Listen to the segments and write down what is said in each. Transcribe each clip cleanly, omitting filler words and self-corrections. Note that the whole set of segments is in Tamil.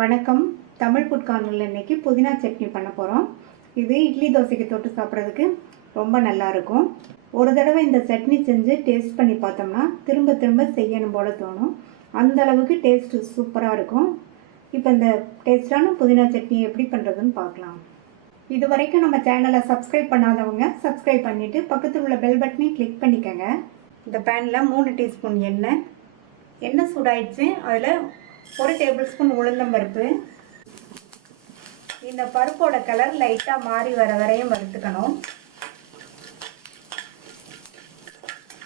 வணக்கம். தமிழ் ஃபுட் கார்னரில் இன்றைக்கி புதினா சட்னி பண்ண போகிறோம். இது இட்லி தோசைக்கு தொட்டு சாப்பிட்றதுக்கு ரொம்ப நல்லாயிருக்கும். ஒரு தடவை இந்த சட்னி செஞ்சு டேஸ்ட் பண்ணி பார்த்தோம்னா திரும்ப திரும்ப செய்யணும் போல தோணும். அந்த அளவுக்கு டேஸ்ட்டு சூப்பராக இருக்கும். இப்போ இந்த டேஸ்டான புதினா சட்னி எப்படி பண்ணுறதுன்னு பார்க்கலாம். இது வரைக்கும் நம்ம சேனலை சப்ஸ்கிரைப் பண்ணாதவங்க சப்ஸ்கிரைப் பண்ணிவிட்டு பக்கத்தில் உள்ள பெல் பட்டனையும் கிளிக் பண்ணிக்கோங்க. இந்த பேனில் 3 டீஸ்பூன் எண்ணெய் சூடாயிடுச்சு. அதில் 1 டேபிள் ஸ்பூன் உளுந்தம்பருப்பு. இந்த பருப்போட கலர் லைட்டாக மாறி வர வரையும் வறுத்துக்கணும்.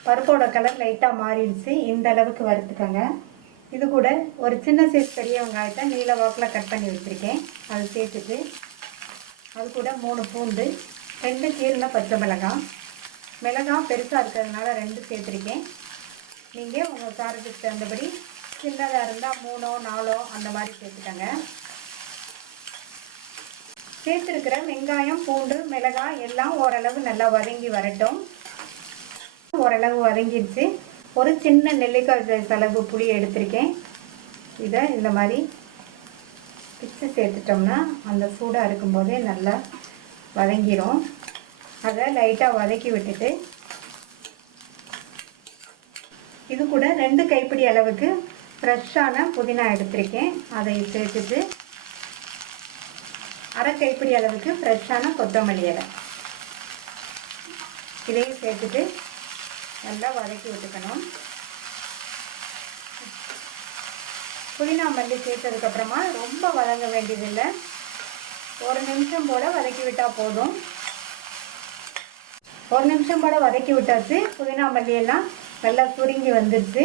பருப்போட கலர் லைட்டாக மாறிடுச்சு. இந்த அளவுக்கு வறுத்துக்கோங்க. இது கூட ஒரு சின்ன சைஸ் பெரிய வெங்காயத்தை நீல வாக்கில் கட் பண்ணி வச்சுருக்கேன். அது சேர்த்துட்டு அது கூட 3 பூண்டு, 2 கீரின பச்சை மிளகாய் பெருசாக இருக்கிறதுனால 2 சேர்த்துருக்கேன். நீங்கள் உங்கள் காரத்துக்கு தகுந்தபடி சின்னதாக இருந்தால் 3 4 அந்த மாதிரி சேர்த்துக்கோங்க. சேர்த்துருக்கிற வெங்காயம், பூண்டு, மிளகாய் எல்லாம் ஓரளவு நல்லா வதங்கி வரட்டும். ஓரளவு வதங்கிடுச்சு. ஒரு சின்ன நெல்லிக்காய் அளவு புளி எடுத்திருக்கேன். இதை இந்த மாதிரி பிச்சு சேர்த்துட்டோம்னா அந்த சூடாக இருக்கும்போதே நல்லா வதங்கிடும். அதை லைட்டாக வதக்கி விட்டுட்டு இது கூட 2 கைப்பிடி அளவுக்கு ஃப்ரெஷ்ஷான புதினா எடுத்திருக்கேன். அதை சேர்த்துட்டு அரை கைப்பிடி அளவுக்கு ஃப்ரெஷ்ஷான கொத்தமல்லி இலை இதையும் சேர்த்துட்டு நல்லா வதக்கி விட்டுக்கணும். புதினா மல்லி சேர்த்ததுக்கப்புறமா ரொம்ப வதங்க வேண்டியதில்லை. 1 நிமிஷம் போல் வதக்கி விட்டால் போதும். 1 நிமிஷம் போல் வதக்கி விட்டாச்சு. புதினா மல்லியெல்லாம் நல்லா சுருங்கி வந்துடுச்சு.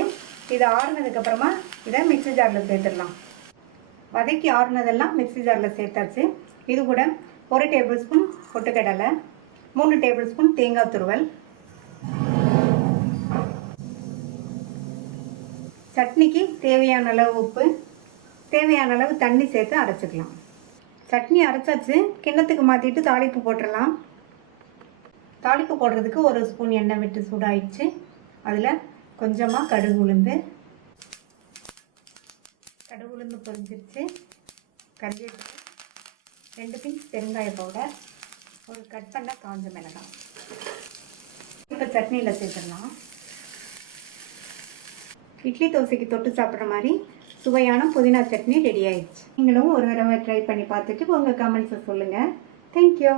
இது ஆறுனதுக்கப்புறமா இதை மிக்ஸி ஜாரில் சேர்த்துடலாம். வதக்கி ஆறுனதெல்லாம் மிக்ஸி ஜாரில் சேர்த்தாச்சு. இது கூட 1 டேபிள் ஸ்பூன் பொட்டுக்கடலை, 3 டேபிள் ஸ்பூன் தேங்காய் துருவல், சட்னிக்கு தேவையான அளவு உப்பு, தேவையான அளவு தண்ணி சேர்த்து அரைச்சிக்கலாம். சட்னி அரைச்சாச்சு. கிண்ணத்துக்கு மாற்றிட்டு தாளிப்பு போட்டுடலாம். தாளிப்பு போடுறதுக்கு 1 ஸ்பூன் எண்ணெய் விட்டு சூடாயிடுச்சு. அதில் கொஞ்சமாக கடுகு உளுந்து பொரிஞ்சிருச்சு. கறிவேப்பிலை, 2 பிஞ்ச் பெருங்காய பவுடர், ஒரு கட் பண்ண காஞ்ச மிளகாய். இப்போ சட்னியில் சேர்த்துடலாம். இட்லி தோசைக்கு தொட்டு சாப்பிட்ற மாதிரி சுவையான புதினா சட்னி ரெடி ஆயிடுச்சு. நீங்களும் ஒரு தடவை ட்ரை பண்ணி பார்த்துட்டு உங்கள் கமெண்ட்ஸை சொல்லுங்கள். தேங்க்யூ.